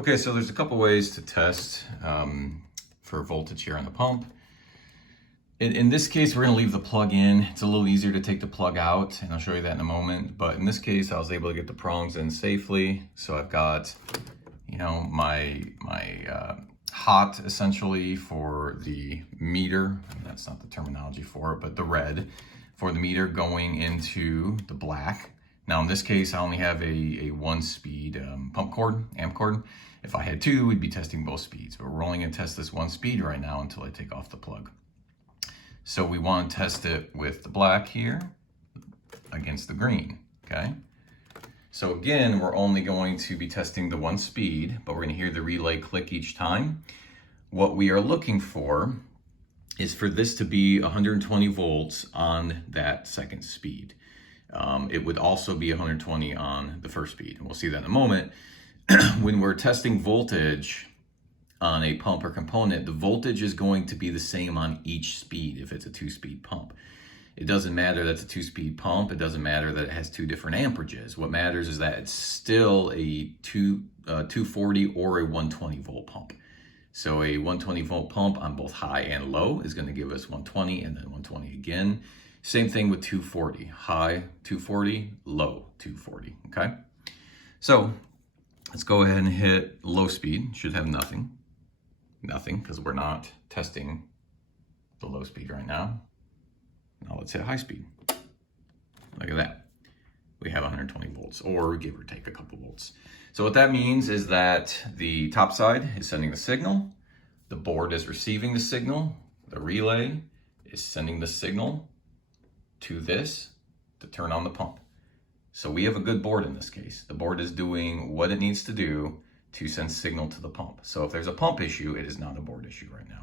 Okay, so there's a couple ways to test for voltage here on the pump. In this case, we're going to leave the plug in. It's a little easier to take the plug out, and I'll show you that in a moment. But in this case, I was able to get the prongs in safely. So I've got, my hot essentially for the meter. That's not the terminology for it, but the red for the meter going into the black. Now in this case, I only have a 1-speed pump cord, amp cord. If I had 2, we'd be testing both speeds, but we're only going to test this 1 speed right now until I take off the plug. So we want to test it with the black here against the green, okay? So again, we're only going to be testing the 1 speed, but we're going to hear the relay click each time. What we are looking for is for this to be 120 volts on that second speed. It would also be 120 on the first speed, and we'll see that in a moment. When we're testing voltage on a pump or component, the voltage is going to be the same on each speed if it's a 2-speed pump. It doesn't matter that it's a 2-speed pump. It doesn't matter that it has 2 different amperages. What matters is that it's still a 240 or a 120 volt pump. So a 120 volt pump on both high and low is going to give us 120 and then 120 again. Same thing with 240, high 240, low 240, okay? So let's go ahead and hit low speed. Should have nothing because we're not testing the low speed right now. Now let's hit high speed. Look at that. We have 120 volts, or give or take a couple volts. So what that means is that the top side is sending the signal, the board is receiving the signal, the relay is sending the signal to this to turn on the pump. So we have a good board in this case. The board is doing what it needs to do to send signal to the pump. So if there's a pump issue, it is not a board issue right now.